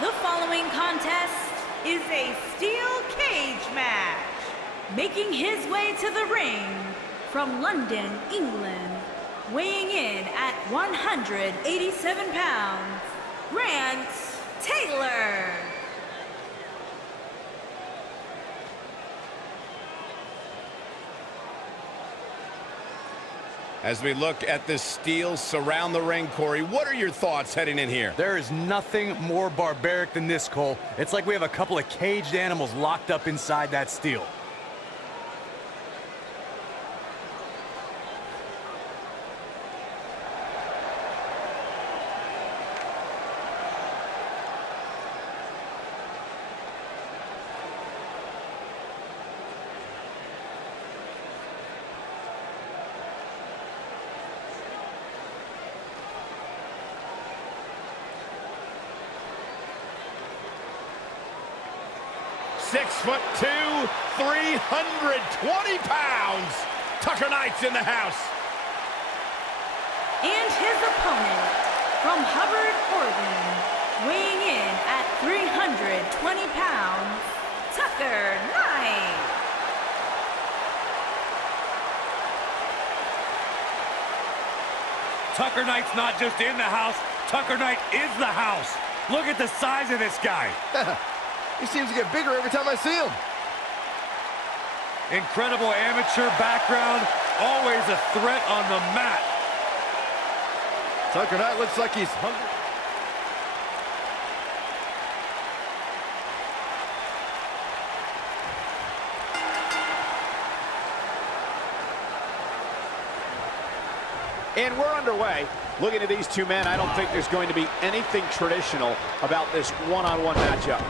The following contest is a steel cage match. Making his way to the ring from London, England, weighing in at 187 pounds, Grant Taylor. As we look at this steel surround the ring, Corey, what are your thoughts heading in here? There is nothing more barbaric than this, Cole. It's like we have a couple of caged animals locked up inside that steel. "6'2", 320 pounds. Tucker Knight's in the house. And his opponent from Hubbard, Oregon, weighing in at 320 pounds, Tucker Knight. Tucker Knight's not just in the house, Tucker Knight is the house. Look at the size of this guy. He seems to get bigger every time I see him. Incredible amateur background, always a threat on the mat. Tucker Knight looks like he's hungry. And we're underway. Looking at these two men, I don't think there's going to be anything traditional about this one-on-one matchup.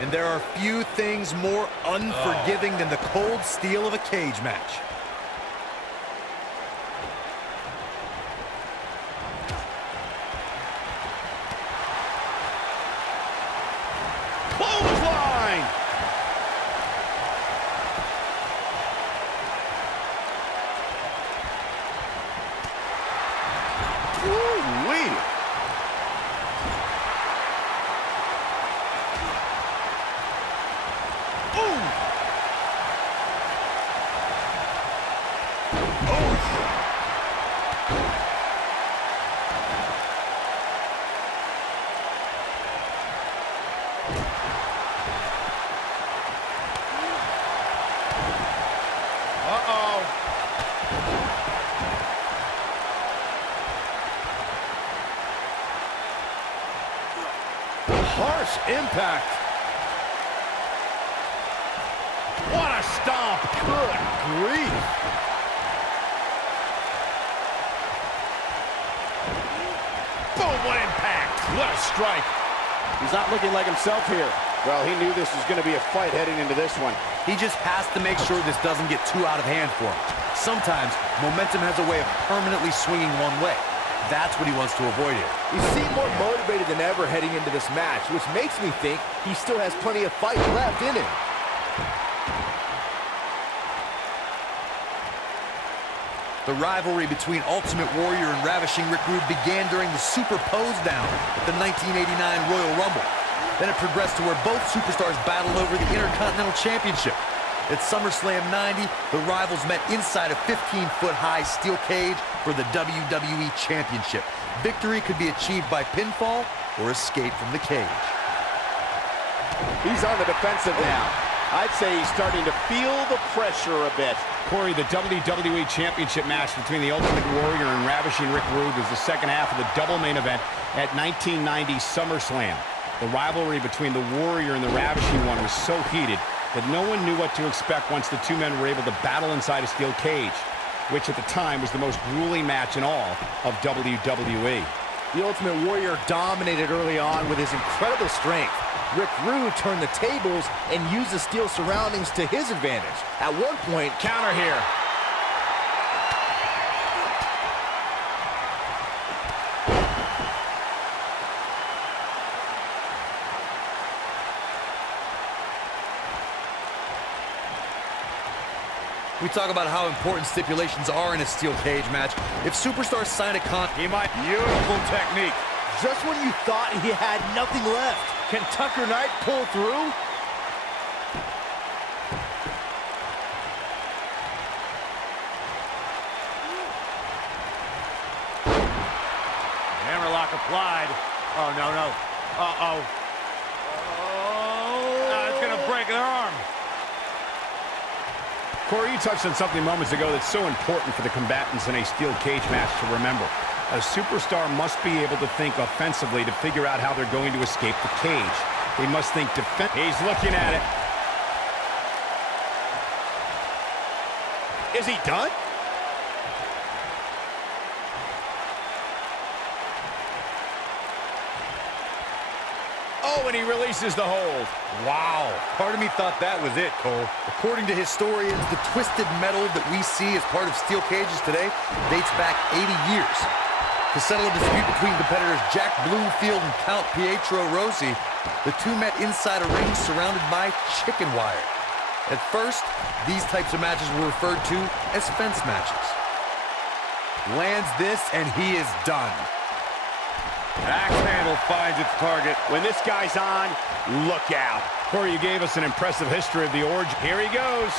And there are few things more unforgiving than the cold steel of a cage match. Clothesline. Woo-wee. Harsh impact. What a stomp. Good grief. Boom, what impact. What a strike. He's not looking like himself here. Well, he knew this was going to be a fight heading into this one. He just has to make sure this doesn't get too out of hand for him. Sometimes, momentum has a way of permanently swinging one way. That's what he wants to avoid here. He seemed more motivated than ever heading into this match, which makes me think he still has plenty of fight left in him. The rivalry between Ultimate Warrior and Ravishing Rick Rude began during the Super Pose Down at the 1989 Royal Rumble. Then it progressed to where both superstars battled over the Intercontinental Championship. At SummerSlam 90, the rivals met inside a 15-foot-high steel cage for the WWE Championship. Victory could be achieved by pinfall or escape from the cage. He's on the defensive now. I'd say he's starting to feel the pressure a bit. Corey, the WWE Championship match between the Ultimate Warrior and Ravishing Rick Rude was the second half of the double main event at 1990 SummerSlam. The rivalry between the Warrior and the Ravishing One was so heated that no one knew what to expect once the two men were able to battle inside a steel cage, which at the time was the most grueling match in all of WWE. The Ultimate Warrior dominated early on with his incredible strength. Rick Rude turned the tables and used the steel surroundings to his advantage. At one point, Counter here. We talk about how important stipulations are in a steel cage match. If superstars sign a contract, Beautiful technique. just when you thought he had nothing left, Can Tucker Knight pull through? Hammerlock applied. Oh, no. Uh-oh. Oh, it's going to break their arm. Corey, you touched on something moments ago that's so important for the combatants in a steel cage match to remember. A superstar must be able to think offensively to figure out how they're going to escape the cage. They must think defensively. He's looking at it. Is he done? Oh, and he releases the hold. Wow. Part of me thought that was it, Cole. According to historians, the twisted metal that we see as part of steel cages today dates back 80 years. To settle a dispute between competitors Jack Bloomfield and Count Pietro Rossi, the two met inside a ring surrounded by chicken wire. At first, these types of matches were referred to as fence matches. Lands this, and he is done. Axe handle finds its target. When this guy's on, look out. Corey, you gave us an impressive history of the origin. Here he goes.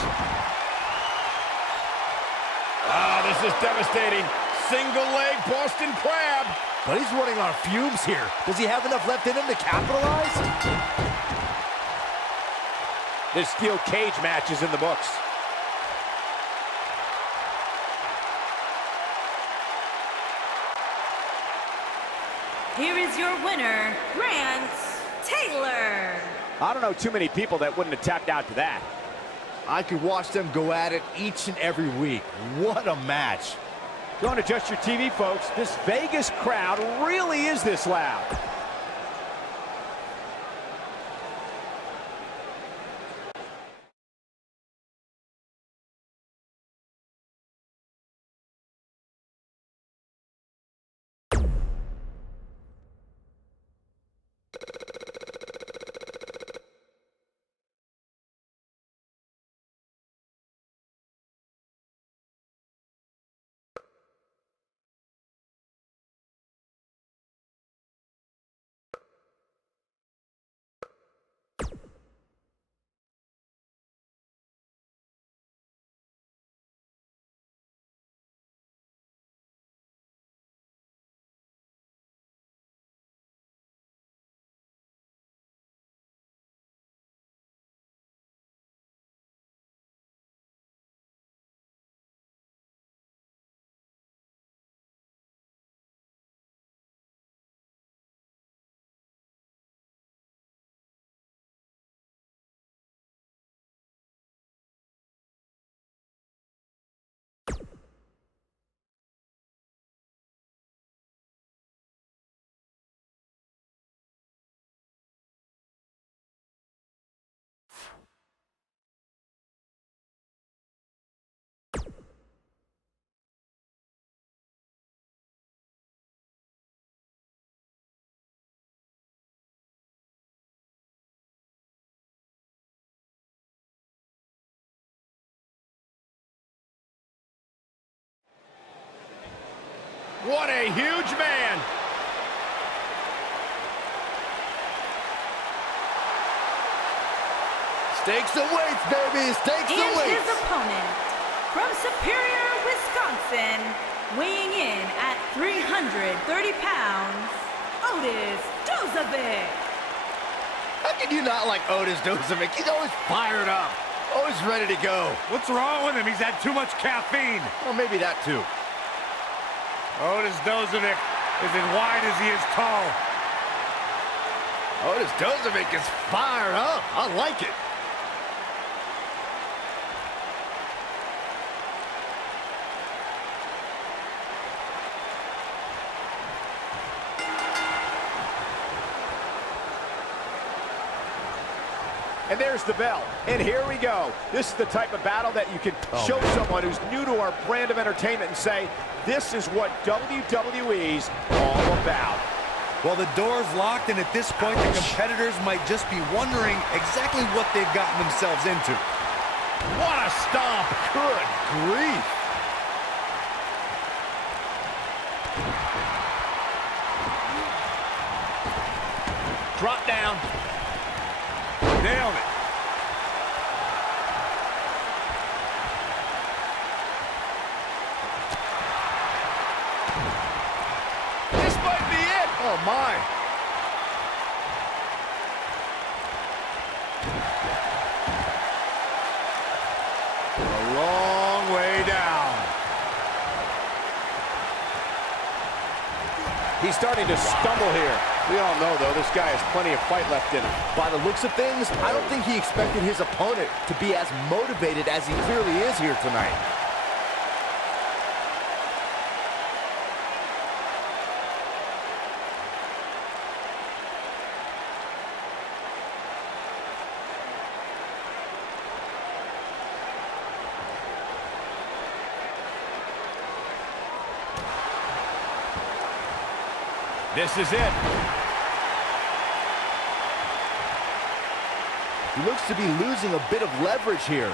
Ah, this is devastating. Single leg Boston Crab. But he's running on fumes here. Does he have enough left in him to capitalize? This steel cage match is in the books. Here is your winner, Rance Taylor. I don't know too many people that wouldn't have tapped out to that. I could watch them go at it each and every week. What a match. Don't adjust your TV, folks. This Vegas crowd really is this loud. What a huge man. Stakes and weights, baby. Stakes and And weights. his opponent, from Superior, Wisconsin, weighing in at 330 pounds, Otis Dozovic. How can you not like Otis Dozovic? He's always fired up. Always ready to go. What's wrong with him? He's had too much caffeine. Well, maybe that too. Otis Dozovic is as wide as he is tall. Otis Dozovic is fired up. I like it. And there's the bell. And here we go. This is the type of battle that you can show someone who's new to our brand of entertainment and say, this is what WWE's all about. Well, the door's locked, and at this point, the competitors might just be wondering exactly what they've gotten themselves into. What a stomp. Good grief. Drop down. Nailed it. This might be it. Oh, my. A long way down. He's starting to stumble here. We all know, though, this guy has plenty of fight left in him. By the looks of things, I don't think he expected his opponent to be as motivated as he clearly is here tonight. This is it. He looks to be losing a bit of leverage here.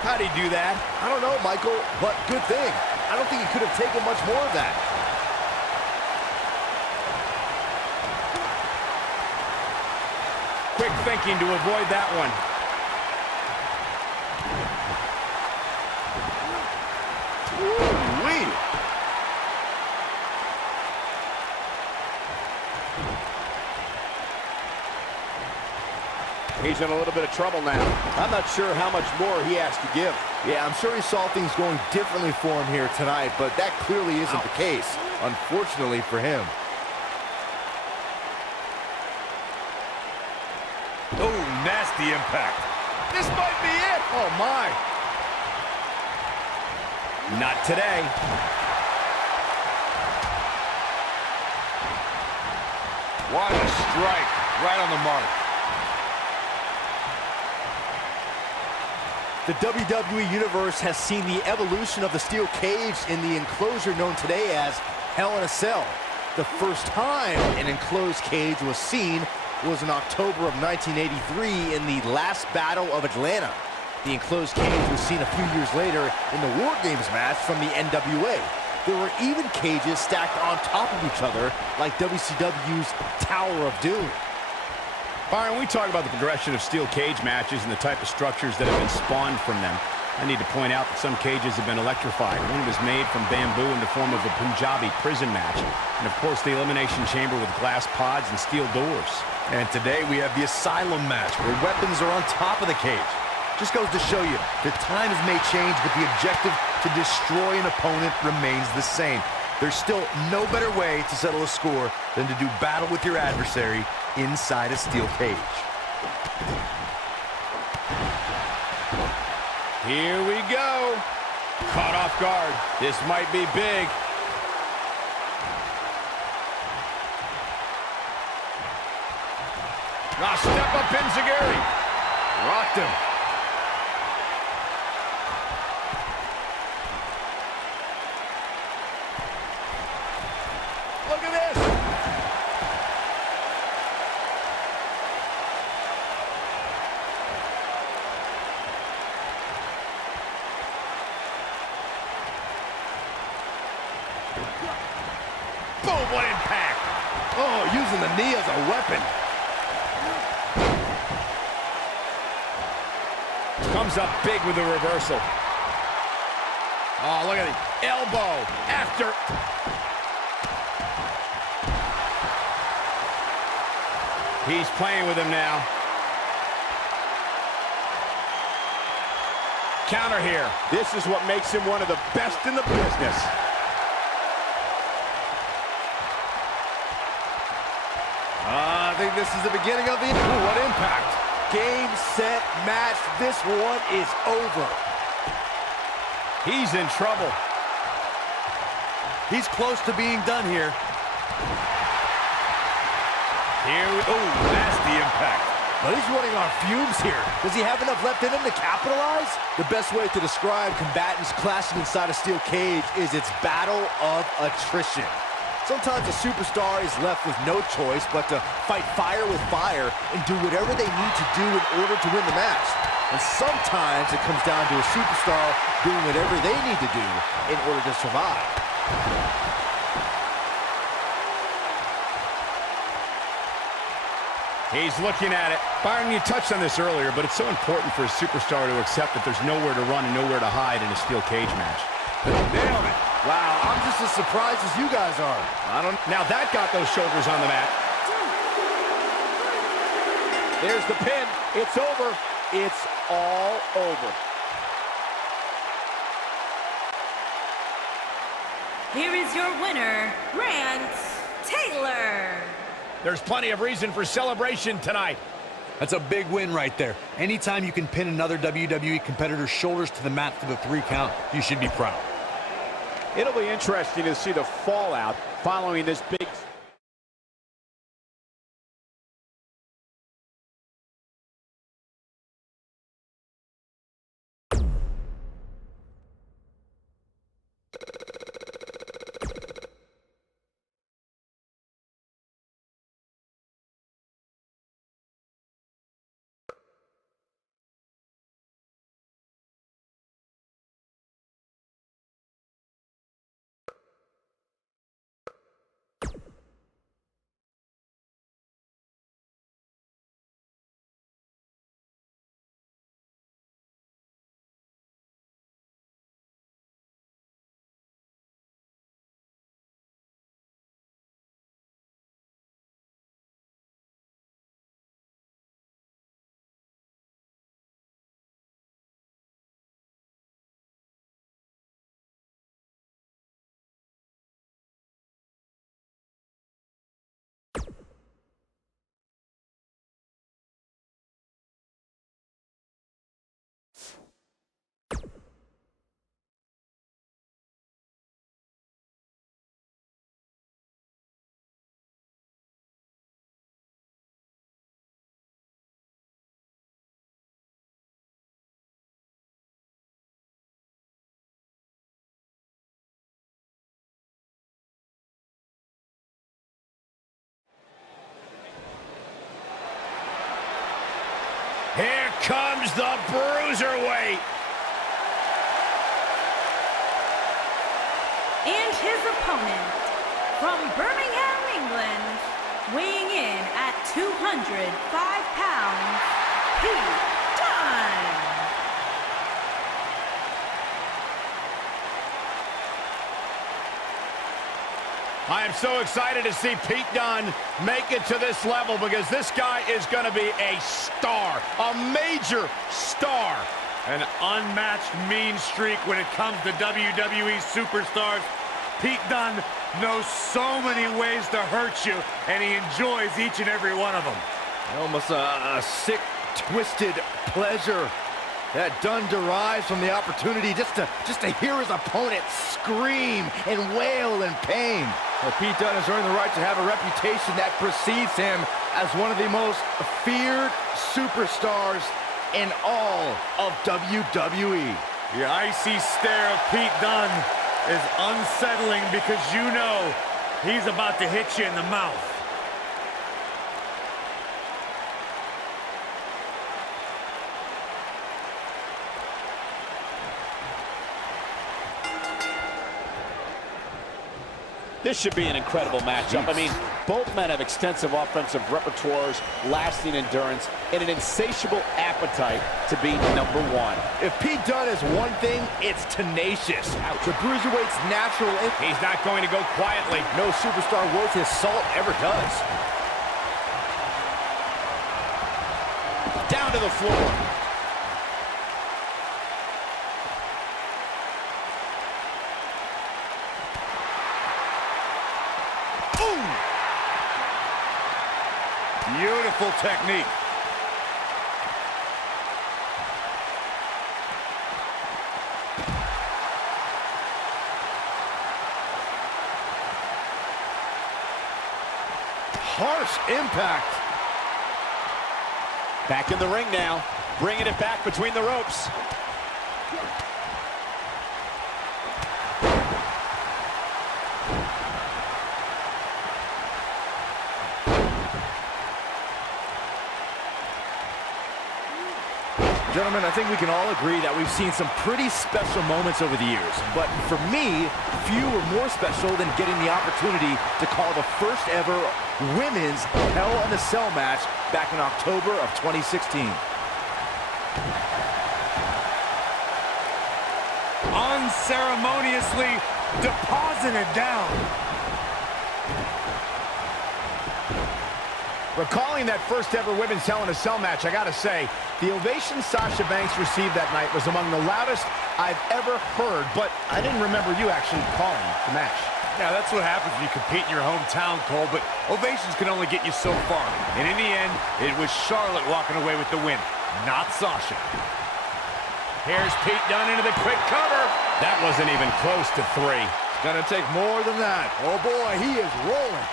How'd he do that? I don't know, Michael, but good thing. I don't think he could have taken much more of that. Quick thinking to avoid that one. Ooh-wee. He's in a little bit of trouble now. I'm not sure how much more he has to give. Yeah, I'm sure he saw things going differently for him here tonight, but that clearly isn't the case, unfortunately for him. Oh, nasty impact. This might be it. Oh, my. Not today. What a strike. Right on the mark. The WWE Universe has seen the evolution of the steel cage in the enclosure known today as Hell in a Cell. The first time an enclosed cage was seen was in October of 1983 in the last Battle of Atlanta. The enclosed cage was seen a few years later in the War Games match from the NWA. There were even cages stacked on top of each other, like WCW's Tower of Doom. Byron, we talk about the progression of steel cage matches and the type of structures that have been spawned from them. I need to point out that some cages have been electrified. One was made from bamboo in the form of a Punjabi prison match. And, of course, the Elimination Chamber with glass pods and steel doors. And today we have the Asylum match, where weapons are on top of the cage. Just goes to show you, the times may change, but the objective to destroy an opponent remains the same. There's still no better way to settle a score than to do battle with your adversary inside a steel cage. Here we go. Caught off guard. This might be big. Now step up Enziguri. Rocked him. Look at this. Boom, what impact. Oh, using the knee as a weapon. Comes up big with the reversal. Oh, look at the elbow after. He's playing with him now. Counter here. This is what makes him one of the best in the business. I think this is the beginning of the... Ooh, what impact. Game, set, match. This one is over. He's in trouble. He's close to being done here. Oh, nasty impact. But he's running on fumes here. Does he have enough left in him to capitalize? The best way to describe combatants clashing inside a steel cage is its battle of attrition. Sometimes a superstar is left with no choice but to fight fire with fire and do whatever they need to do in order to win the match. And sometimes it comes down to a superstar doing whatever they need to do in order to survive. He's looking at it. Byron, you touched on this earlier, but it's so important for a superstar to accept that there's nowhere to run and nowhere to hide in a steel cage match. Nailed it. Wow, I'm just as surprised as you guys are. Now that got those shoulders on the mat. There's the pin. It's over. It's all over. Here is your winner, Grant Taylor. There's plenty of reason for celebration tonight. That's a big win right there. Anytime you can pin another WWE competitor's shoulders to the mat for the 3 count, you should be proud. It'll be interesting to see the fallout following this big... Here comes the Bruiserweight. And his opponent, from Birmingham, England, weighing in at 205 pounds, Pete Dunne. I am so excited to see Pete Dunne make it to this level because this guy is going to be a star, a major star. An unmatched mean streak when it comes to WWE superstars. Pete Dunne knows so many ways to hurt you, and he enjoys each and every one of them. Almost a sick, twisted pleasure that Dunne derives from the opportunity just to hear his opponent scream and wail in pain. Well, Pete Dunne has earned the right to have a reputation that precedes him as one of the most feared superstars in all of WWE. The icy stare of Pete Dunne is unsettling because you know he's about to hit you in the mouth. This should be an incredible matchup. I mean, both men have extensive offensive repertoires, lasting endurance, and an insatiable appetite to be number one. If Pete Dunne is one thing, it's tenacious. The Bruiserweight's natural... He's not going to go quietly. No superstar worth his salt ever does. Down to the floor. Beautiful technique. Harsh impact. Back in the ring now, bringing it back between the ropes. Gentlemen, I think we can all agree that we've seen some pretty special moments over the years. But for me, few were more special than getting the opportunity to call the first ever women's Hell in a Cell match back in October of 2016. Unceremoniously deposited down. Recalling that first ever women's Hell in a Cell match, I gotta say, the ovation Sasha Banks received that night was among the loudest I've ever heard, but I didn't remember you actually calling the match. Yeah, that's what happens when you compete in your hometown, Cole, but ovations can only get you so far. And in the end, it was Charlotte walking away with the win, not Sasha. Here's Pete Dunne into the quick cover. That wasn't even close to 3. Gonna take more than that. Oh boy, he is rolling.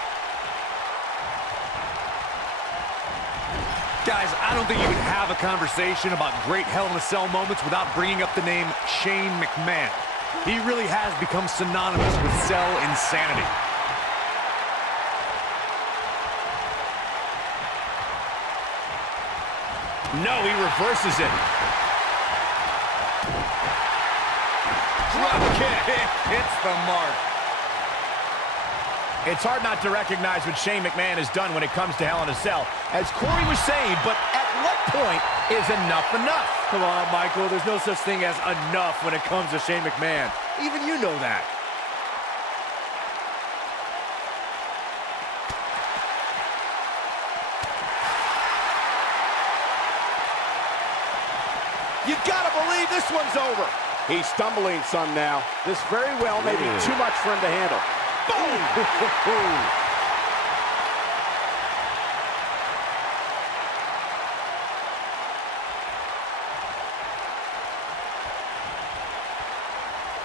Guys, I don't think you can have a conversation about great Hell in a Cell moments without bringing up the name Shane McMahon. He really has become synonymous with cell insanity. No, he reverses it. Drop kick. Hits the mark. It's hard not to recognize what Shane McMahon has done when it comes to Hell in a Cell. As Corey was saying, but at what point is enough enough? Come on, Michael, there's no such thing as enough when it comes to Shane McMahon. Even you know that. You gotta believe this one's over. He's stumbling some now. This very well may be too much for him to handle. Boom!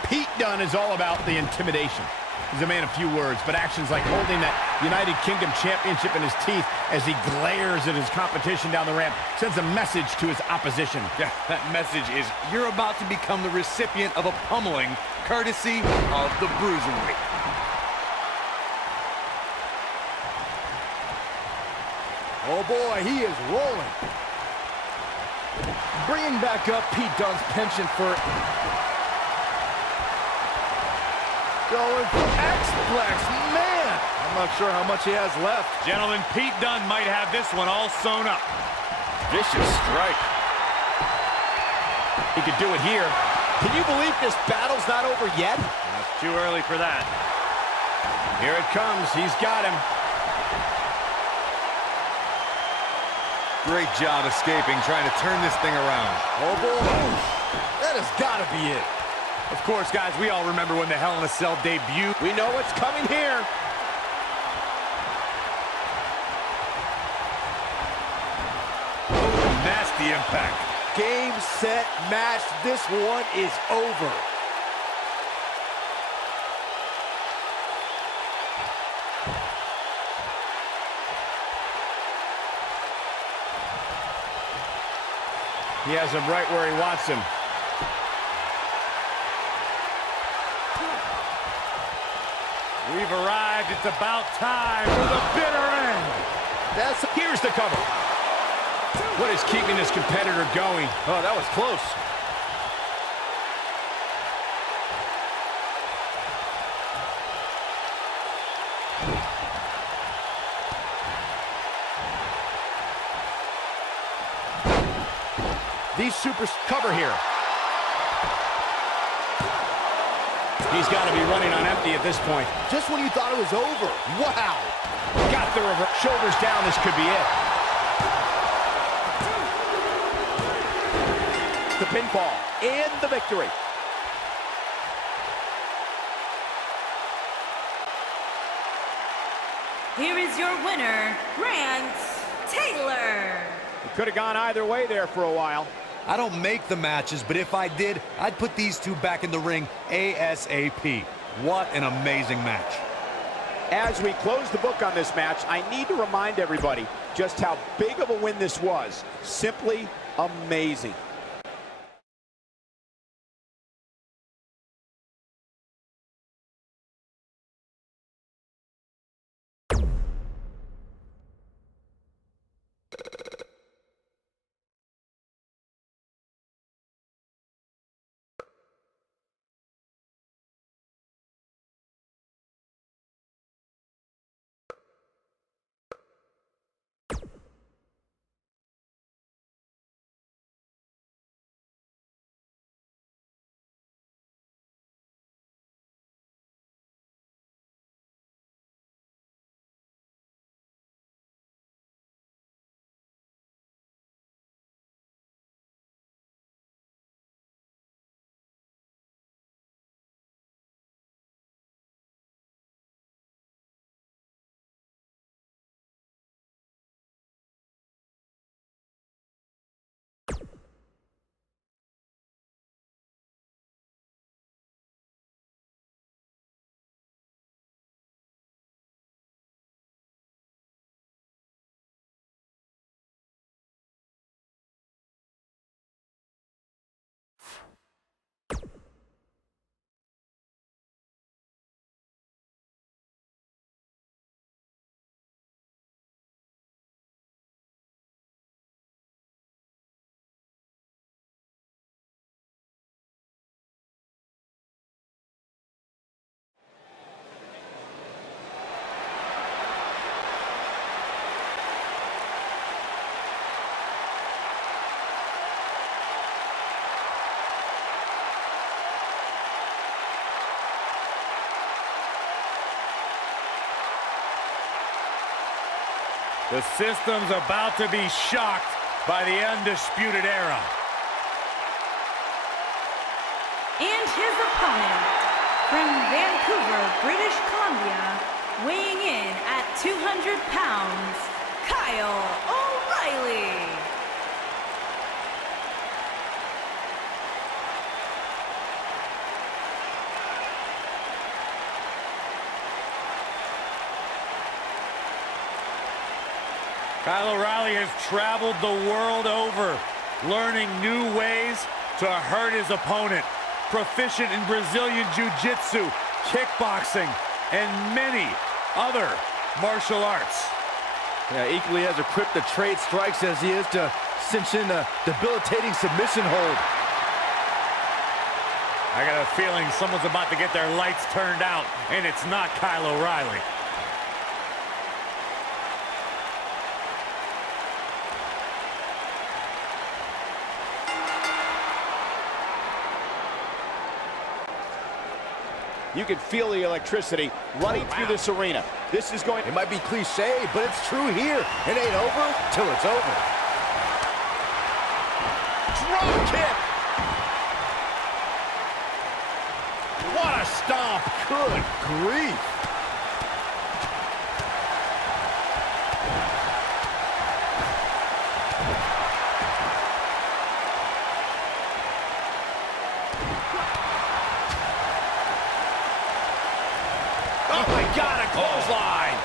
Pete Dunne is all about the intimidation. He's a man of few words, but actions like holding that United Kingdom Championship in his teeth as he glares at his competition down the ramp sends a message to his opposition. Yeah, that message is you're about to become the recipient of a pummeling courtesy of the Bruiserweight. Oh boy, he is rolling. Bringing back up Pete Dunne's penchant for... Going for X-Plex, man! I'm not sure how much he has left. Gentlemen, Pete Dunne might have this one all sewn up. Vicious strike. He could do it here. Can you believe this battle's not over yet? It's too early for that. Here it comes. He's got him. Great job escaping, trying to turn this thing around. Oh boy, that has got to be it. Of course, guys, we all remember when the Hell in a Cell debuted. We know what's coming here. Oh, nasty impact. Game, set, match. This one is over. He has him right where he wants him. We've arrived. It's about time for the bitter end. Here's the cover. What is keeping this competitor going? Oh, that was close. These supers cover here. He's got to be running on empty at this point. Just when you thought it was over. Wow. Got the shoulders down. This could be it. The pinfall and the victory. Here is your winner, Grant Taylor. It could have gone either way there for a while. I don't make the matches, but if I did, I'd put these two back in the ring ASAP. What an amazing match. As we close the book on this match, I need to remind everybody just how big of a win this was. Simply amazing. The system's about to be shocked by the Undisputed Era. And his opponent, from Vancouver, British Columbia, weighing in at 200 pounds, Kyle O'Reilly. Kyle O'Reilly has traveled the world over, learning new ways to hurt his opponent. Proficient in Brazilian Jiu-Jitsu, kickboxing, and many other martial arts. Yeah, equally as equipped to trade strikes as he is to cinch in a debilitating submission hold. I got a feeling someone's about to get their lights turned out, and it's not Kyle O'Reilly. You can feel the electricity running through this arena. This is going... It might be cliche, but it's true here. It ain't over till it's over. Drop kick! What a stomp! Good grief. Oh my God, a clothesline!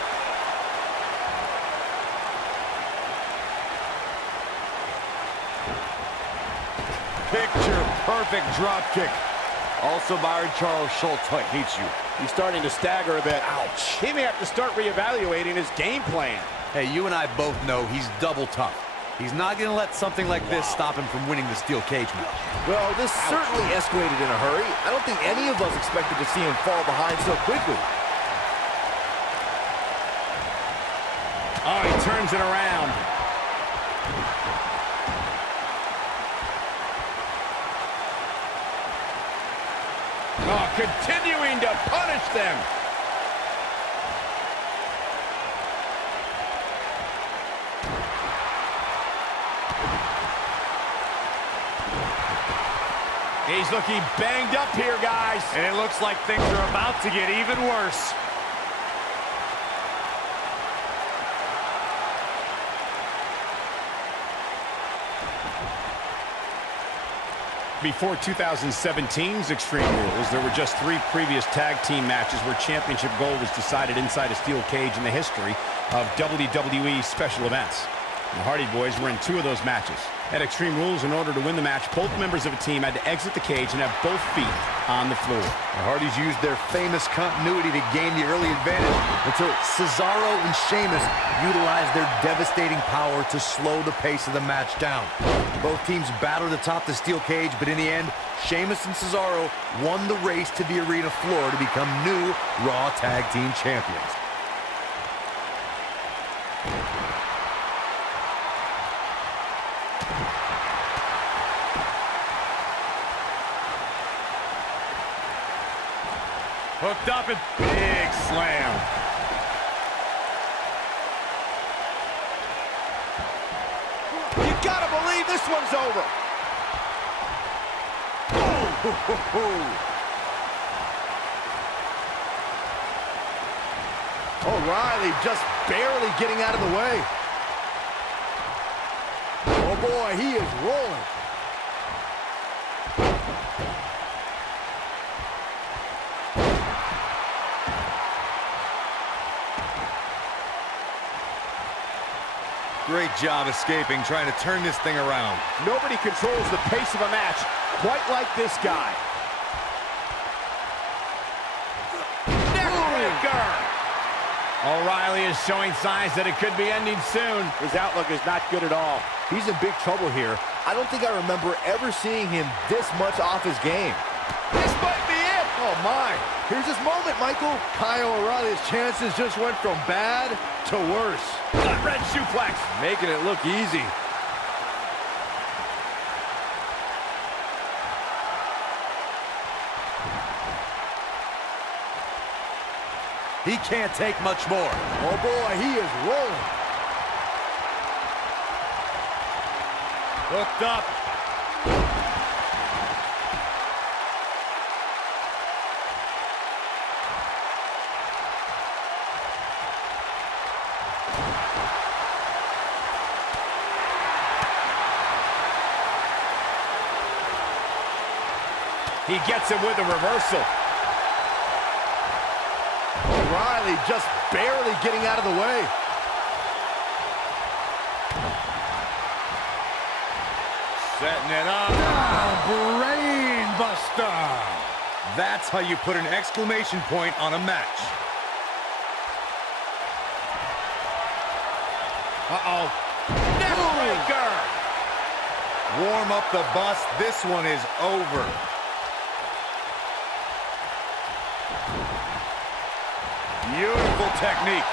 Picture-perfect drop kick. Also Byron Charles Schultz hates you. He's starting to stagger a bit. Ouch. He may have to start reevaluating his game plan. Hey, you and I both know he's double tough. He's not going to let something like this stop him from winning the steel cage match. Well, this certainly escalated in a hurry. I don't think any of us expected to see him fall behind so quickly. Oh, he turns it around. Oh, continuing to punish them. He's looking banged up here, guys. And it looks like things are about to get even worse. Before 2017's Extreme Rules, there were just 3 previous tag team matches where championship gold was decided inside a steel cage in the history of WWE special events. The Hardy Boys were in 2 of those matches. At Extreme Rules, in order to win the match, both members of a team had to exit the cage and have both feet on the floor. The Hardys used their famous continuity to gain the early advantage until Cesaro and Sheamus utilized their devastating power to slow the pace of the match down. Both teams battled atop the steel cage, but in the end, Sheamus and Cesaro won the race to the arena floor to become new Raw Tag Team Champions. Hooked up and big slam. You gotta believe this one's over. O'Reilly just barely getting out of the way. Oh boy, he is rolling. Great job escaping, trying to turn this thing around. Nobody controls the pace of a match quite like this guy. Neckbreaker! O'Reilly is showing signs that it could be ending soon. His outlook is not good at all. He's in big trouble here. I don't think I remember ever seeing him this much off his game. This might be it. Oh my, here's his moment, Michael. Kyle O'Reilly's chances just went from bad to worse. Gut red suplex. Making it look easy. He can't take much more. Oh boy, he is rolling. Hooked up. He gets him with a reversal. O'Reilly just barely getting out of the way. Setting it up. Brain buster. That's how you put an exclamation point on a match. Uh-oh. Neckbreaker. Warm up the bus. This one is over. Beautiful technique.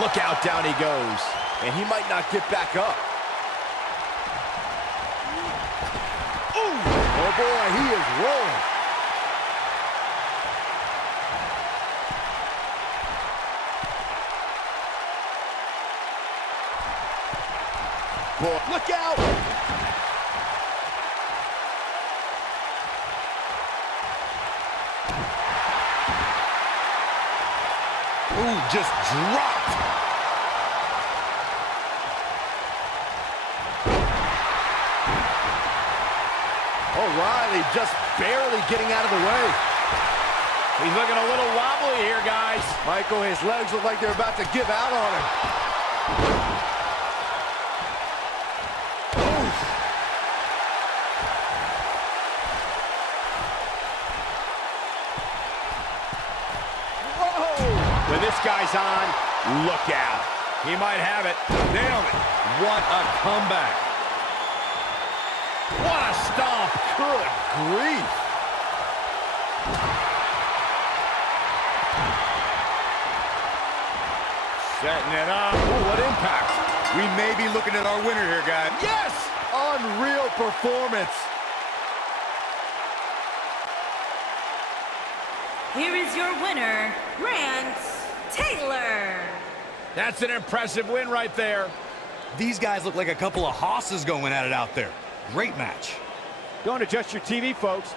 Look out, down he goes. And he might not get back up. Ooh. Oh boy, he is rolling. Boy, look out! Ooh, just dropped. O'Reilly just barely getting out of the way. He's looking a little wobbly here, guys. Michael, his legs look like they're about to give out on him. When this guy's on, look out. He might have it. Nailed it. What a comeback. What a stomp. Good grief. Setting it up. Ooh, what impact. We may be looking at our winner here, guys. Yes! Unreal performance. Here is your winner, Grant Taylor. That's an impressive win right there. These guys look like a couple of hosses going at it out there. Great match. Don't adjust your TV, folks.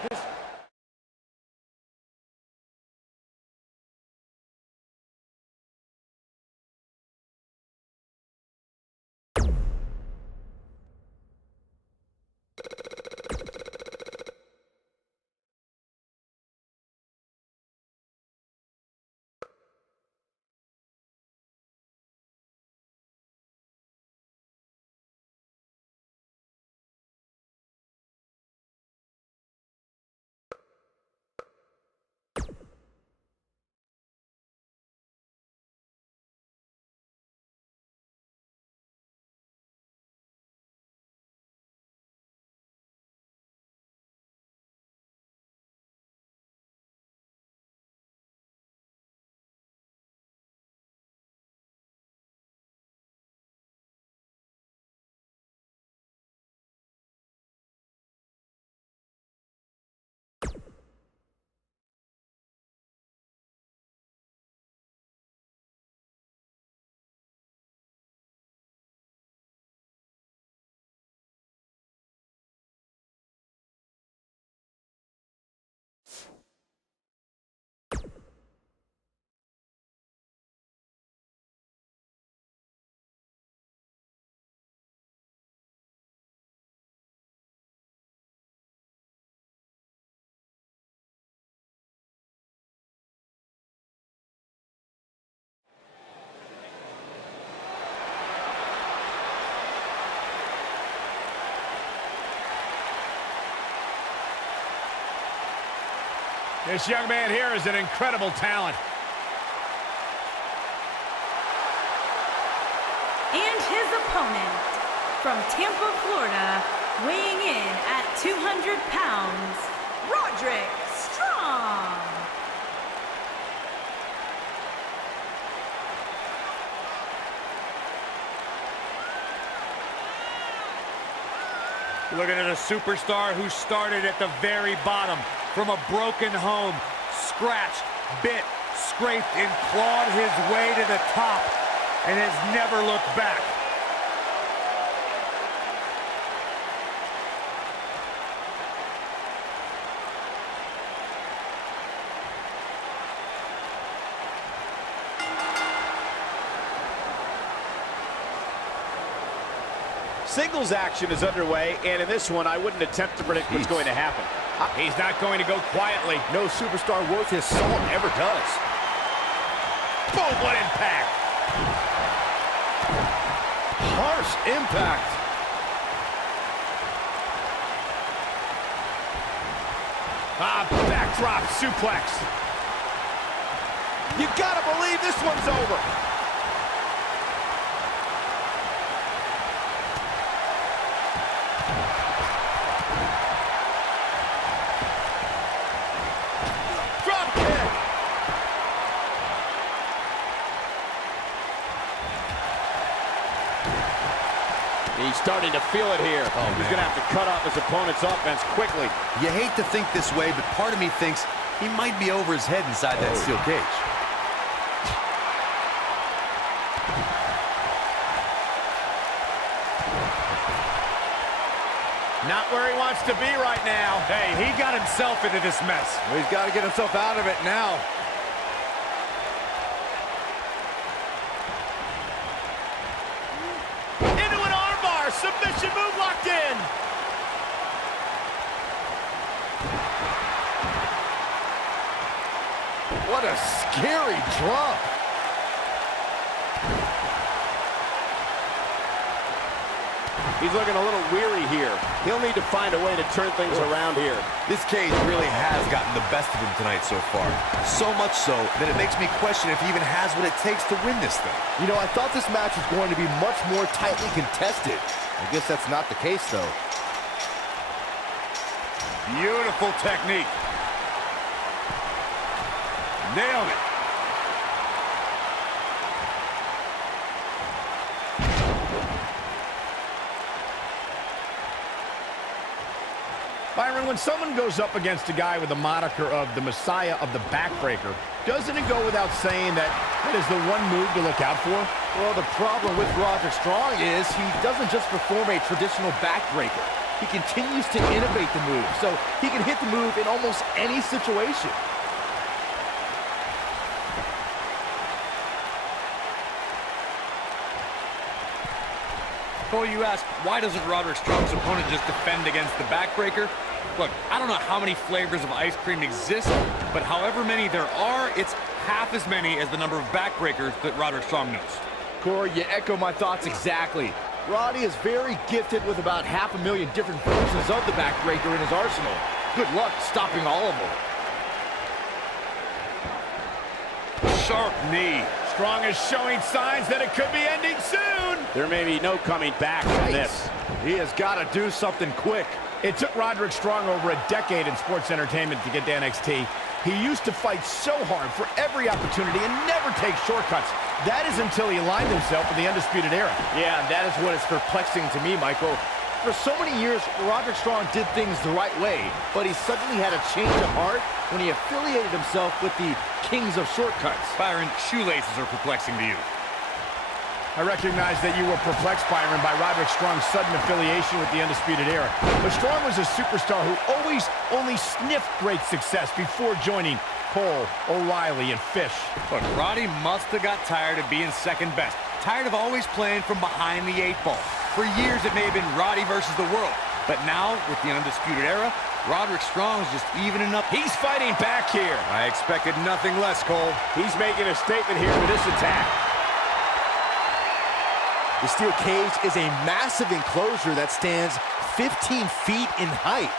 This young man here is an incredible talent. And his opponent, from Tampa, Florida, weighing in at 200 pounds, Roderick Strong. Looking at a superstar who started at the very bottom, from a broken home, scratched, bit, scraped, and clawed his way to the top, and has never looked back. Singles action is underway, and in this one, I wouldn't attempt to predict what's going to happen. He's not going to go quietly. No superstar worth his salt ever does. Boom, what impact. Harsh impact. Backdrop suplex. You gotta believe this one's over. Drop kick. He's starting to feel it here. He's going to have to cut off his opponent's offense quickly. You hate to think this way, but part of me thinks he might be over his head inside that steel cage. Not where he wants to be right now. Hey, he got himself into this mess. Well, he's got to get himself out of it now. Into an armbar. Submission move locked in. What a scary drop. He's looking a little weary here. He'll need to find a way to turn things around here. This cage really has gotten the best of him tonight so far. So much so that it makes me question if he even has what it takes to win this thing. You know, I thought this match was going to be much more tightly contested. I guess that's not the case, though. Beautiful technique. Nailed it. Byron, when someone goes up against a guy with the moniker of the Messiah of the Backbreaker, doesn't it go without saying that it is the one move to look out for? Well, the problem with Roderick Strong is he doesn't just perform a traditional backbreaker. He continues to innovate the move, so he can hit the move in almost any situation. Cole, you ask, why doesn't Roderick Strong's opponent just defend against the backbreaker? Look, I don't know how many flavors of ice cream exist, but however many there are, it's half as many as the number of backbreakers that Roderick Strong knows. Corey, you echo my thoughts exactly. Roddy is very gifted with about 500,000 different versions of the backbreaker in his arsenal. Good luck stopping all of them. Sharp knee. Strong is showing signs that it could be ending soon. There may be no coming back from this. He has got to do something quick. It took Roderick Strong over a decade in sports entertainment to get to NXT. He used to fight so hard for every opportunity and never take shortcuts. That is until he aligned himself with the Undisputed Era. Yeah, and that is what is perplexing to me, Michael. For so many years, Roderick Strong did things the right way, but he suddenly had a change of heart when he affiliated himself with the Kings of Shortcuts. Byron, shoelaces are perplexing to you. I recognize that you were perplexed, Byron, by Roderick Strong's sudden affiliation with the Undisputed Era. But Strong was a superstar who always only sniffed great success before joining Cole, O'Reilly, and Fish. Look, Roddy must have got tired of being second best. Tired of always playing from behind the 8 ball. For years, it may have been Roddy versus the world. But now, with the Undisputed Era, Roderick Strong is just evening up. He's fighting back here. I expected nothing less, Cole. He's making a statement here with this attack. The steel cage is a massive enclosure that stands 15 feet in height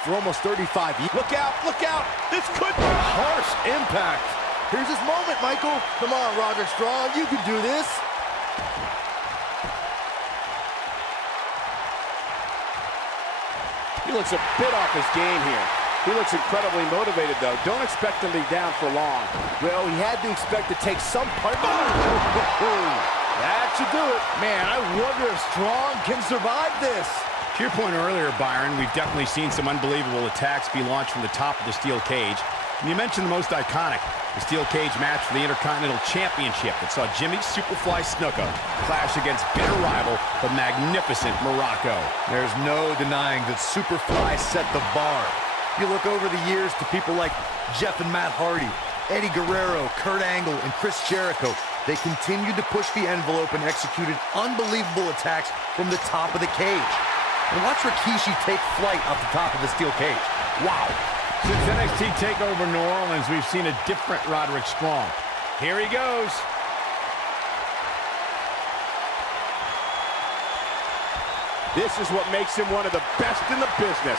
for almost 35 years. Look out, look out. This could be Harsh impact. Here's his moment, Michael. Come on, Roderick Strong, you can do this. He looks a bit off his game here. He looks incredibly motivated, though. Don't expect him to be down for long. Well, he had to expect to take some part. That should do it. Man, I wonder if Strong can survive this. To your point earlier, Byron, we've definitely seen some unbelievable attacks be launched from the top of the steel cage. And you mentioned the most iconic, the steel cage match for the Intercontinental Championship that saw Jimmy Superfly Snuka clash against bitter rival, the magnificent Morocco. There's no denying that Superfly set the bar. You look over the years to people like Jeff and Matt Hardy, Eddie Guerrero, Kurt Angle, and Chris Jericho. They continued to push the envelope and executed unbelievable attacks from the top of the cage. And watch Rikishi take flight off the top of the steel cage. Wow. Since NXT TakeOver New Orleans, we've seen a different Roderick Strong. Here he goes. This is what makes him one of the best in the business.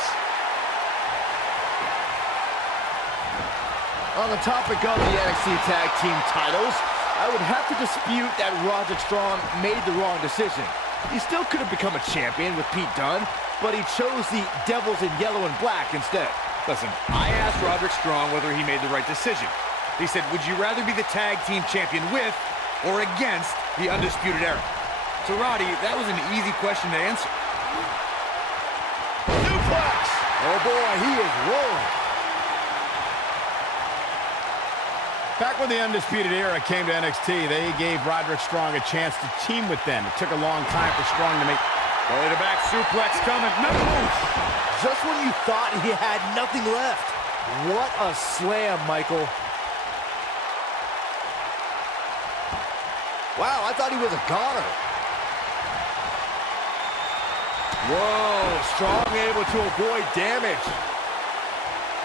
On the topic of the NXT Tag Team titles, I would have to dispute that Roderick Strong made the wrong decision. He still could have become a champion with Pete Dunne, but he chose the Devils in yellow and black instead. Listen, I asked Roderick Strong whether he made the right decision. He said, would you rather be the tag team champion with or against the Undisputed Era? So, Roddy, that was an easy question to answer. Suplex! Oh boy, he is rolling. Back when the Undisputed Era came to NXT, they gave Roderick Strong a chance to team with them. It took a long time for Strong to make... Belly to back suplex coming. No! Just when you thought he had nothing left. What a slam, Michael. Wow, I thought he was a goner. Whoa, Strong able to avoid damage.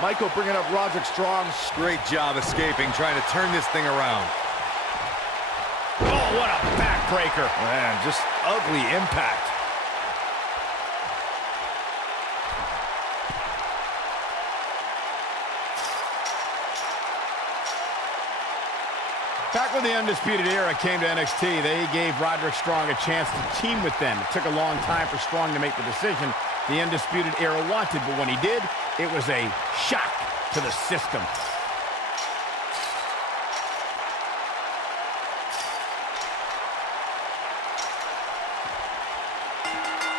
Michael bringing up Roderick Strong. Great job escaping, trying to turn this thing around. Oh, what a backbreaker. Man, just ugly impact. Back when the Undisputed Era came to NXT, they gave Roderick Strong a chance to team with them. It took a long time for Strong to make the decision the Undisputed Era wanted, but when he did, it was a shock to the system.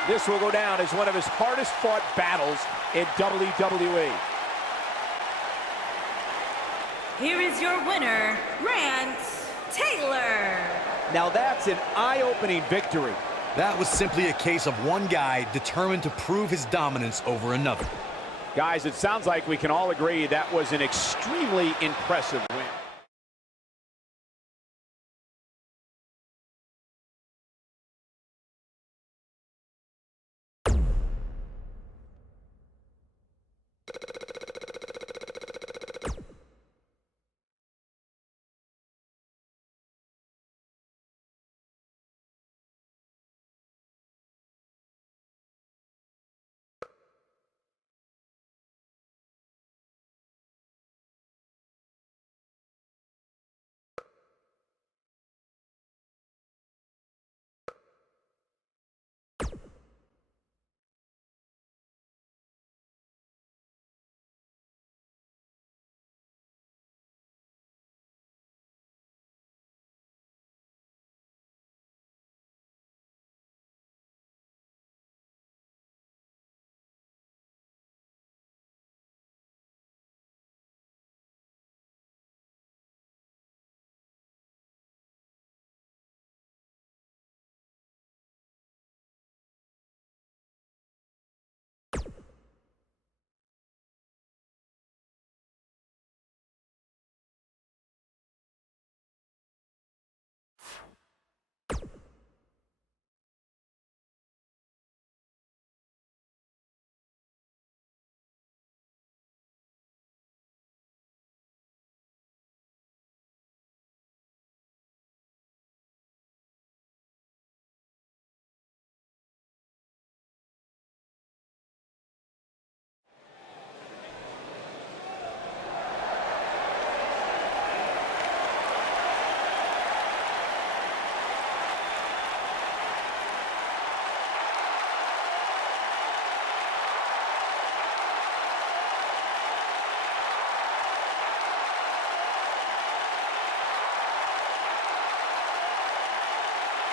This will go down as one of his hardest fought battles in WWE. Here is your winner, Grant Taylor. Now that's an eye-opening victory. That was simply a case of one guy determined to prove his dominance over another. Guys, it sounds like we can all agree that was an extremely impressive win.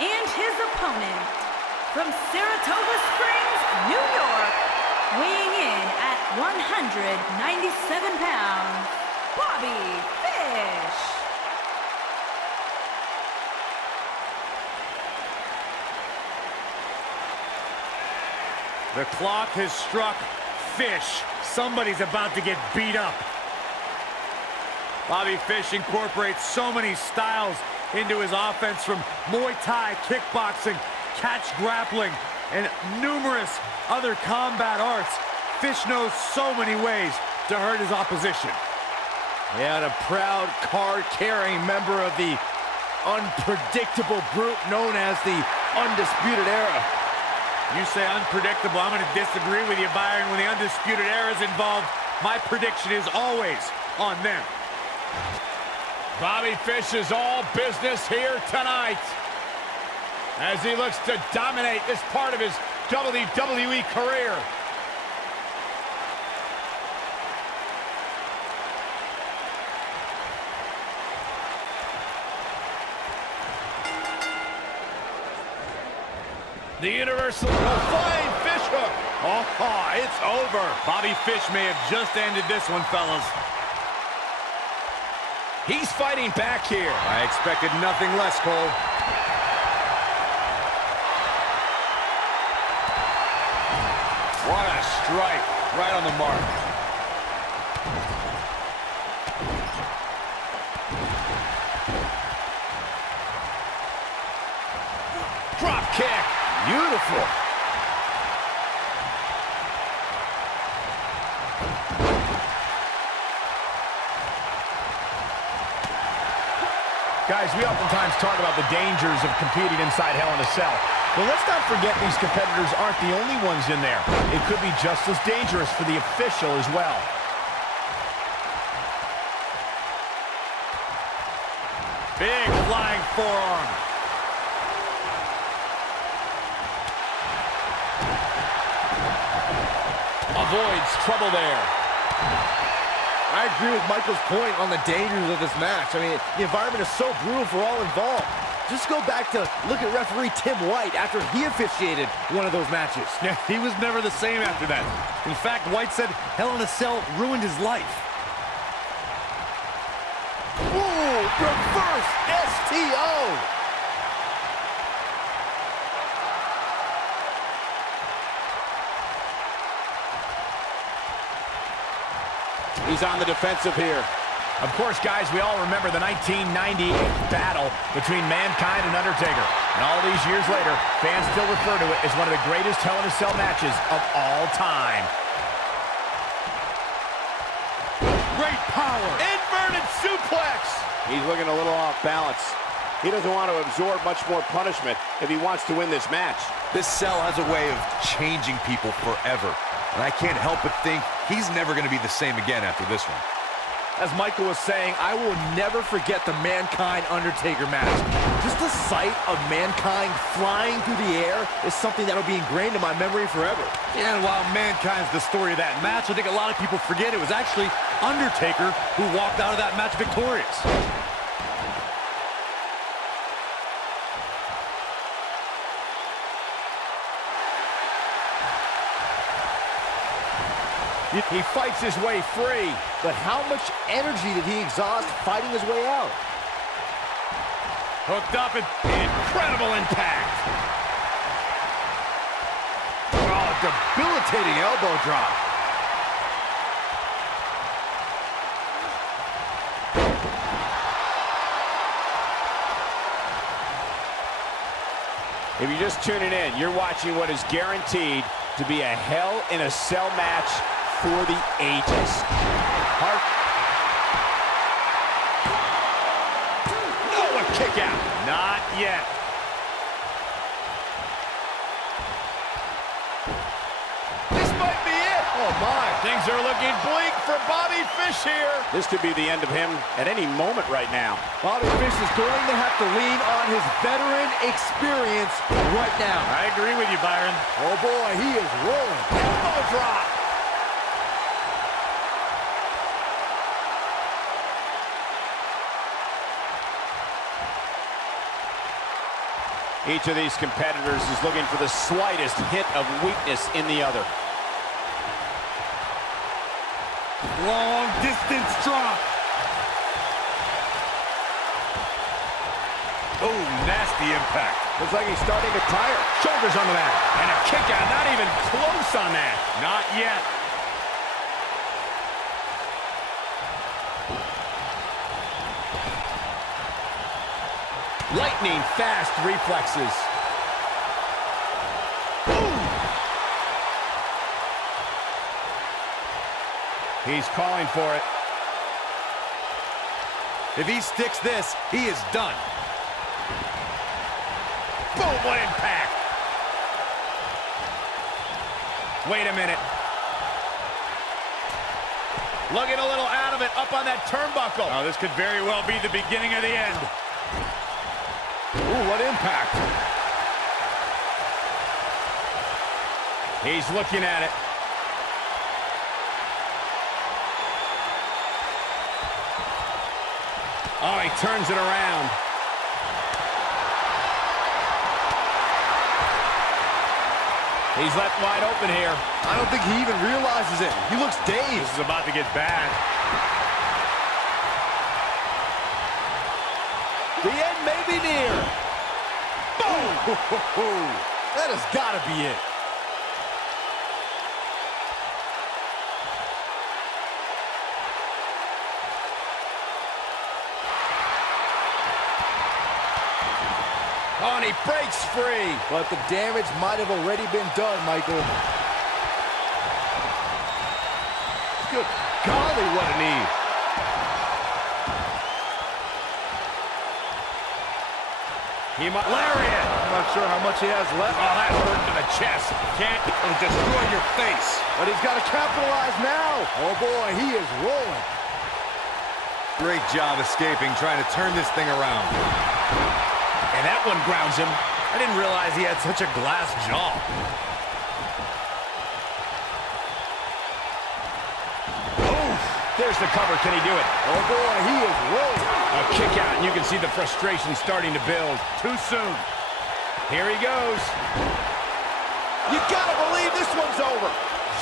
And his opponent, from Saratoga Springs, New York, weighing in at 197 pounds, Bobby Fish. The clock has struck. Fish. Somebody's about to get beat up. Bobby Fish incorporates so many styles into his offense, from Muay Thai, kickboxing, catch grappling, and numerous other combat arts. Fish knows so many ways to hurt his opposition. Yeah, and a proud card-carrying member of the unpredictable group known as the Undisputed Era. You say unpredictable, I'm going to disagree with you, Byron. When the Undisputed Era is involved, my prediction is always on them. Bobby Fish is all business here tonight as he looks to dominate this part of his WWE career. The Universal Flying Fish Hook. Oh, it's over. Bobby Fish may have just ended this one, fellas. He's fighting back here. I expected nothing less, Cole. What a strike. Right on the mark. Drop kick. Beautiful. Guys, we oftentimes talk about the dangers of competing inside Hell in a Cell. Well, let's not forget these competitors aren't the only ones in there. It could be just as dangerous for the official as well. Big flying forearm. Avoids trouble there. I agree with Michael's point on the dangers of this match. I mean, the environment is so brutal for all involved. Just go back to look at referee Tim White after he officiated one of those matches. Yeah, he was never the same after that. In fact, White said Hell in a Cell ruined his life. Ooh, reverse STO. He's on the defensive here. Of course, guys, we all remember the 1998 battle between Mankind and Undertaker. And all these years later, fans still refer to it as one of the greatest Hell in a Cell matches of all time. Great power. Inverted suplex. He's looking a little off balance. He doesn't want to absorb much more punishment if he wants to win this match. This cell has a way of changing people forever. And I can't help but think he's never going to be the same again after this one. As Michael was saying, I will never forget the Mankind-Undertaker match. Just the sight of Mankind flying through the air is something that will be ingrained in my memory forever. Yeah, and while Mankind's the story of that match, I think a lot of people forget it was actually Undertaker who walked out of that match victorious. He fights his way free. But how much energy did he exhaust fighting his way out? Hooked up and Incredible impact. Oh, debilitating elbow drop. If you're just tuning in, you're watching what is guaranteed to be a Hell in a Cell match for the ages. Oh, a kick out. not yet. This might be it. Oh, my. Things are looking bleak for Bobby Fish here. This could be the end of him at any moment right now. Bobby Fish is going to have to lean on his veteran experience right now. I agree with you, Byron. Oh, boy, he is rolling. Elbow drop. Each of these competitors is looking for the slightest hint of weakness in the other. Long distance drop. Oh, nasty impact. Looks like he's starting to tire. Shoulders on the mat. And a kick out, not even close on that. Not yet. Lightning fast reflexes. He's calling for it. If he sticks this, he is done. Boom, what impact. Wait a minute. Looking a little out of it, up on that turnbuckle. Oh, this could very well be the beginning of the end. Ooh, what impact. He's looking at it. Oh, he turns it around. He's left wide open here. I don't think he even realizes it. He looks dazed. This is about to get bad. The end may be near. Boom! That has got to be it. Oh, and he breaks free. But the damage might have already been done, Michael. Good golly, what a knee. He might lariat. I'm not sure how much he has left. Oh, that hurt to the chest. Can't destroy your face. But he's got to capitalize now. Oh, boy, he is rolling. Great job escaping, trying to turn this thing around. And that one grounds him. I didn't realize he had such a glass jaw. Oh, there's the cover. Can he do it? Oh, boy, he is rolling. A kick out, and you can see the frustration starting to build. Too soon. Here he goes. You gotta believe this one's over.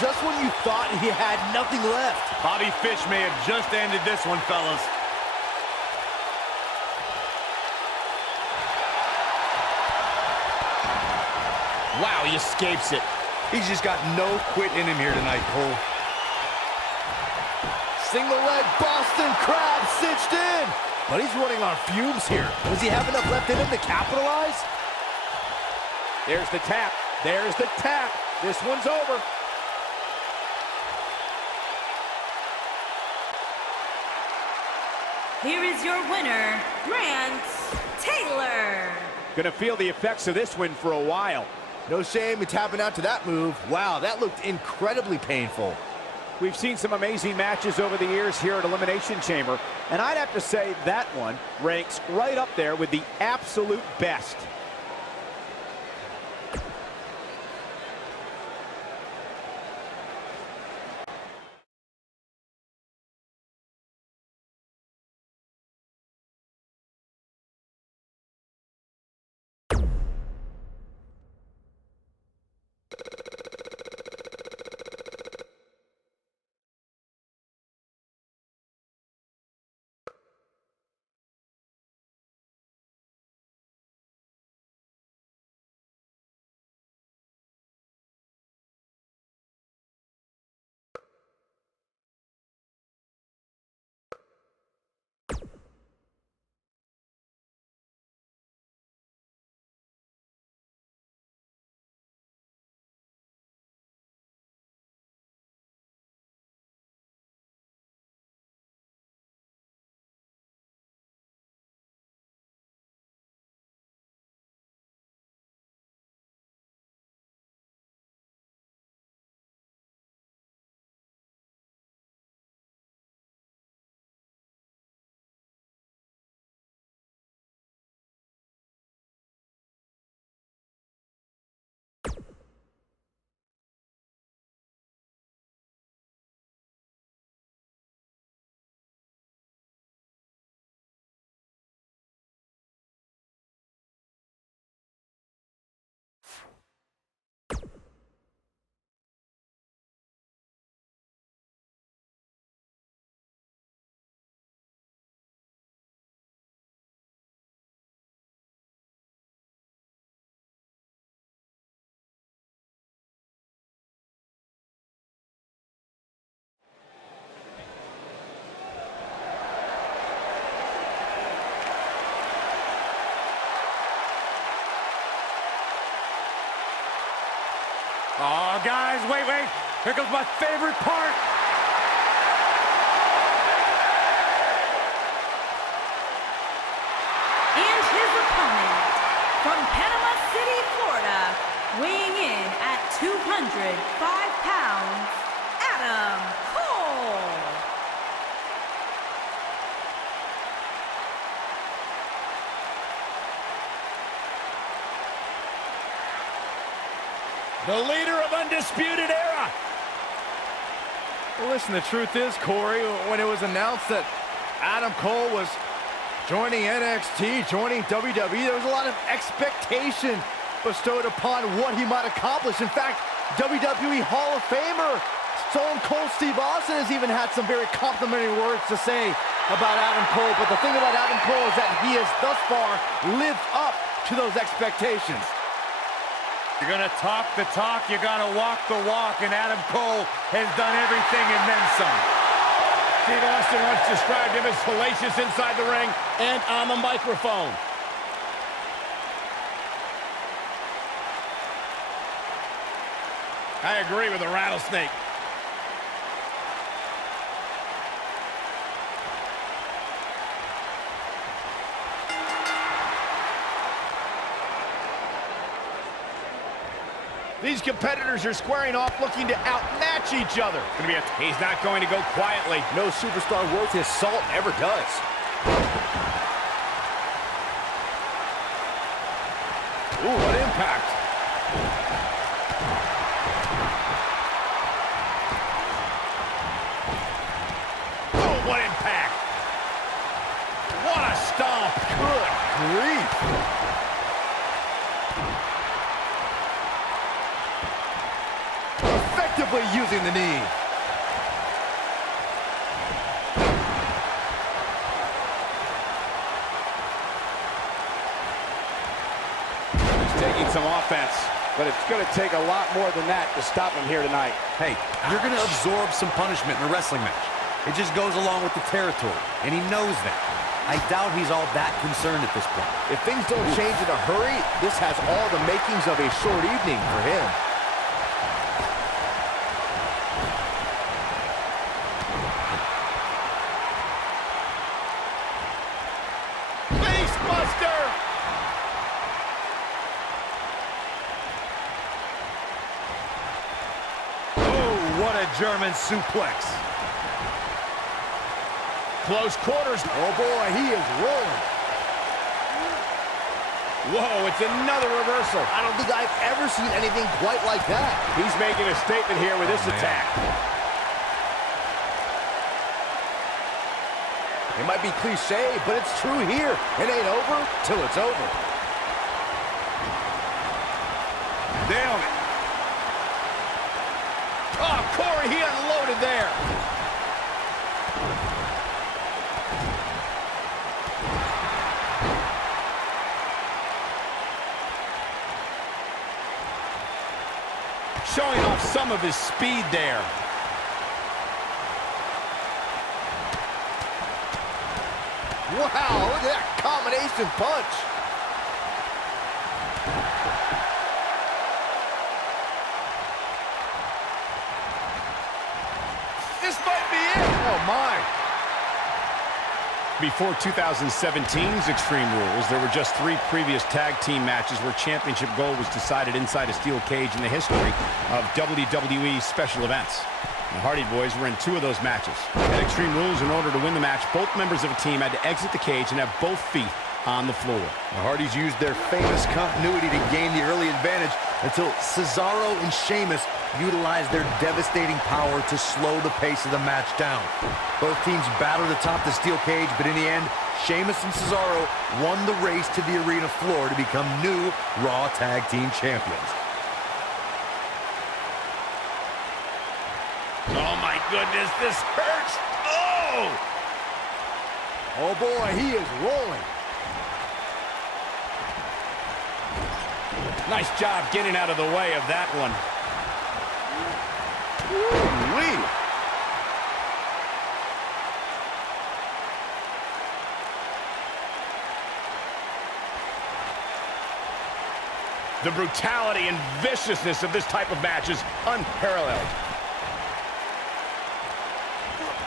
Just when you thought he had nothing left. Bobby Fish may have just ended this one, fellas. Wow, he escapes it. He's just got no quit in him here tonight, Cole. Single leg Boston Crab cinched in. But he's running on fumes here. Does he have enough left in him to capitalize? There's the tap. There's the tap. This one's over. Here is your winner, Grant Taylor. Gonna feel the effects of this win for a while. No shame in tapping out to that move. Wow, that looked incredibly painful. We've seen some amazing matches over the years here at Elimination Chamber, and I'd have to say that one ranks right up there with the absolute best. Wait. Here comes my favorite part. And his opponent, from Panama City, Florida, weighing in at 205 pounds, Adam Cole. The leader of Undisputed Era. Well, listen, the truth is, Corey, when it was announced that Adam Cole was joining NXT, joining WWE, there was a lot of expectation bestowed upon what he might accomplish. In fact, WWE Hall of Famer Stone Cold Steve Austin has even had some very complimentary words to say about Adam Cole. But the thing about Adam Cole is that he has thus far lived up to those expectations. You're gonna talk the talk, you gotta walk the walk, and Adam Cole has done everything and then some. Steve Austin once described him as hellacious inside the ring and on the microphone. I agree with the rattlesnake. These competitors are squaring off, looking to outmatch each other. He's not going to go quietly. No superstar worth his salt ever does. Ooh, what impact. Oh, what impact. What a stomp. Good grief. Effectively using the knee. He's taking some offense, but it's going to take a lot more than that to stop him here tonight. Hey, you're going to absorb some punishment in a wrestling match. It just goes along with the territory, and he knows that. I doubt he's all that concerned at this point. If things don't change in a hurry, this has all the makings of a short evening for him. What a German suplex. Close quarters. Oh boy, he is rolling. Whoa, it's another reversal. I don't think I've ever seen anything quite like that. He's making a statement here with this attack. It might be cliche, but it's true here. It ain't over till it's over. Nailed it. Oh, Corey, he unloaded there. Showing off some of his speed there. Wow, look at that combination punch. This might be it. Oh, my. Before 2017's Extreme Rules, there were just 3 previous tag team matches where championship gold was decided inside a steel cage in the history of WWE special events. The Hardy Boys were in 2 of those matches. At Extreme Rules, in order to win the match, both members of a team had to exit the cage and have both feet on the floor. The Hardys used their famous continuity to gain the early advantage until Cesaro and Sheamus utilized their devastating power to slow the pace of the match down. Both teams battled atop the steel cage, but in the end, Sheamus and Cesaro won the race to the arena floor to become new Raw Tag Team Champions. Oh, my goodness, this hurts. Oh! Oh, boy, he is rolling. Nice job getting out of the way of that one. Woo-wee. The brutality and viciousness of this type of match is unparalleled.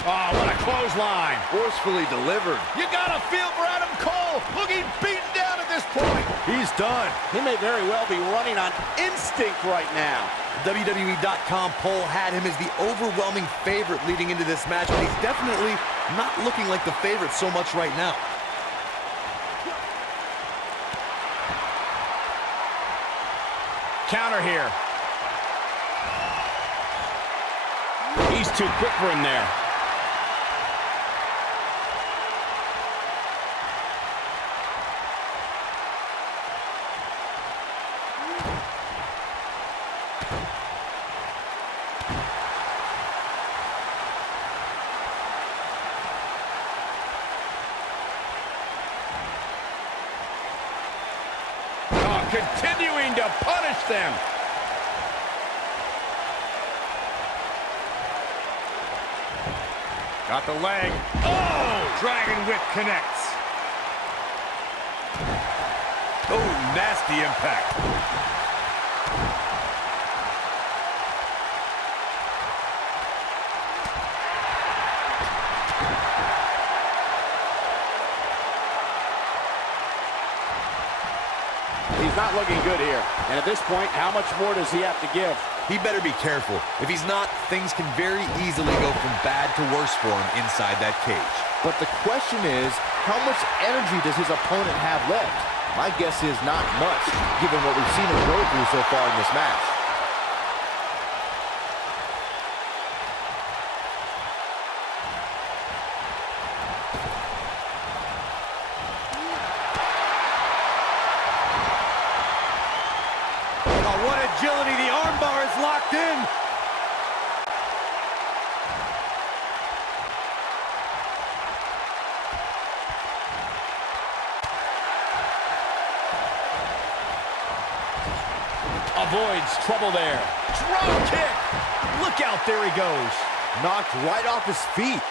Oh, what a clothesline. Forcefully delivered. You got to feel for Adam Cole. Look, he's beaten down at this point. He's done. He may very well be running on instinct right now. WWE.com poll had him as the overwhelming favorite leading into this match, but he's definitely not looking like the favorite so much right now. Counter here. He's too quick for him there. Continuing to punish them. Got the leg. Oh! Dragon Whip connects. Oh, nasty impact. He's not looking good here. And at this point, how much more does he have to give? He better be careful. If he's not, things can very easily go from bad to worse for him inside that cage. But the question is, how much energy does his opponent have left? My guess is not much, given what we've seen him go through so far in this match. Agility, the armbar is locked in. Avoids trouble there. Drop kick. Look out, there he goes. Knocked right off his feet.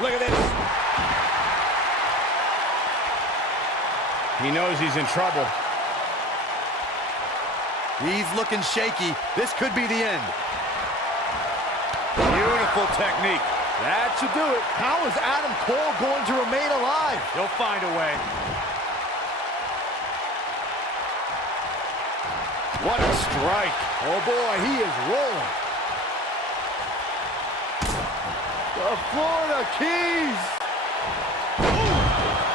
Look at this. He knows he's in trouble. He's looking shaky. This could be the end. Beautiful technique. That should do it. How is Adam Cole going to remain alive? He'll find a way. What a strike. Oh boy, he is rolling. The Florida Keys.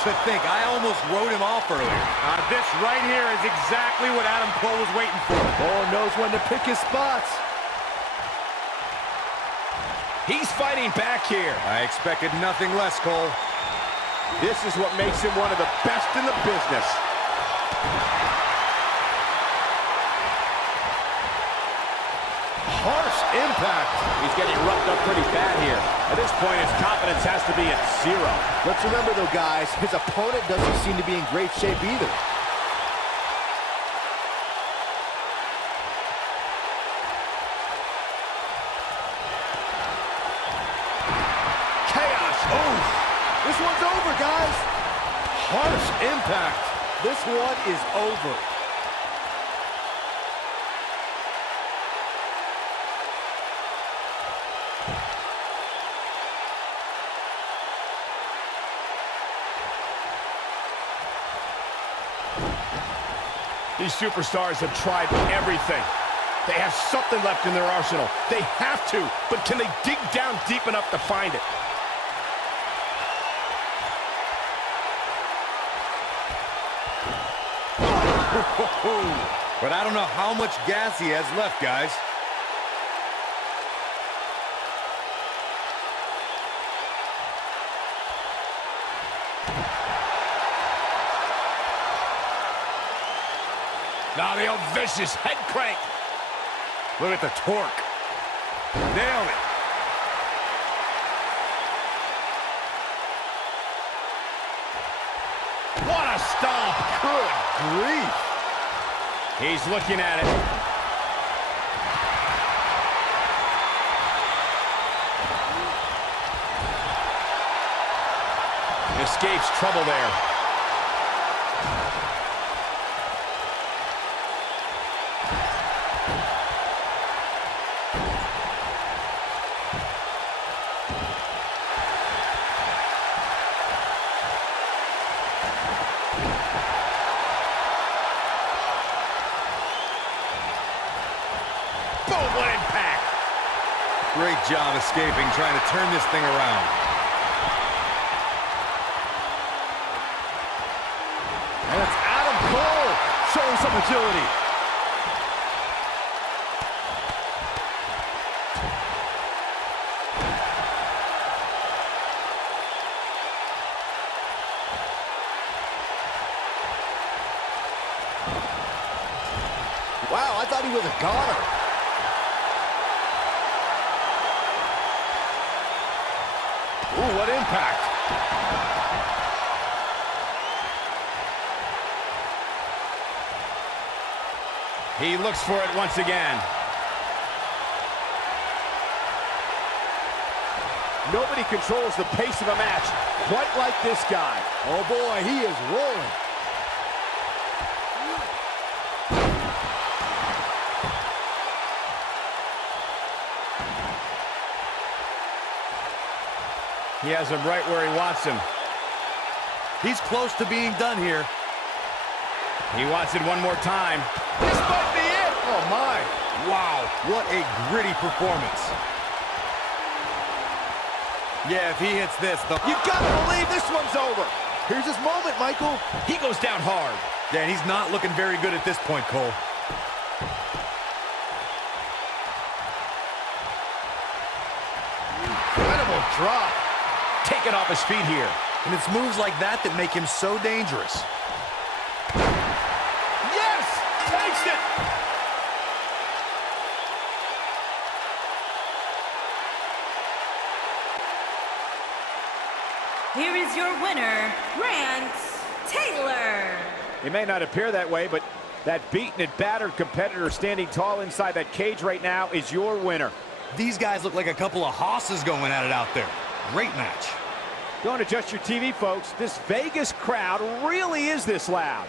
To think, I almost wrote him off earlier. This right here is exactly what Adam Cole was waiting for. Oh, knows when to pick his spots. He's fighting back here. I expected nothing less, Cole. This is what makes him one of the best in the business. Harsh impact. He's getting roughed up pretty bad here. At this point, his confidence has to be at 0. Let's remember, though, guys, his opponent doesn't seem to be in great shape either. Chaos. Oh, this one's over, guys. Harsh impact. This one is over. These superstars have tried everything. They have something left in their arsenal. They have to, but can they dig down deep enough to find it? But I don't know how much gas he has left, guys. Now the old vicious head crank. Look at the torque. Nailed it. What a stomp. Good grief. He's looking at it. escapes trouble there. Boom, what impact! Great job escaping, trying to turn this thing around. And it's Adam Cole showing some agility. Wow, I thought he was a goner. Ooh, what impact. He looks for it once again. Nobody controls the pace of a match quite like this guy. Oh boy, he is rolling. He has him right where he wants him. He's close to being done here. He wants it one more time. This might be it. Oh my. Wow, what a gritty performance. Yeah, if he hits this, You gotta believe this one's over. Here's his moment, Michael. He goes down hard. Yeah, and he's not looking very good at this point, Cole. Incredible drop. Taken off his feet here. And it's moves like that that make him so dangerous. Yes! Takes it! Here is your winner, Grant Taylor. It may not appear that way, but that beaten and battered competitor standing tall inside that cage right now is your winner. These guys look like a couple of hosses going at it out there. Great match. Don't adjust your TV, folks. This Vegas crowd really is this loud.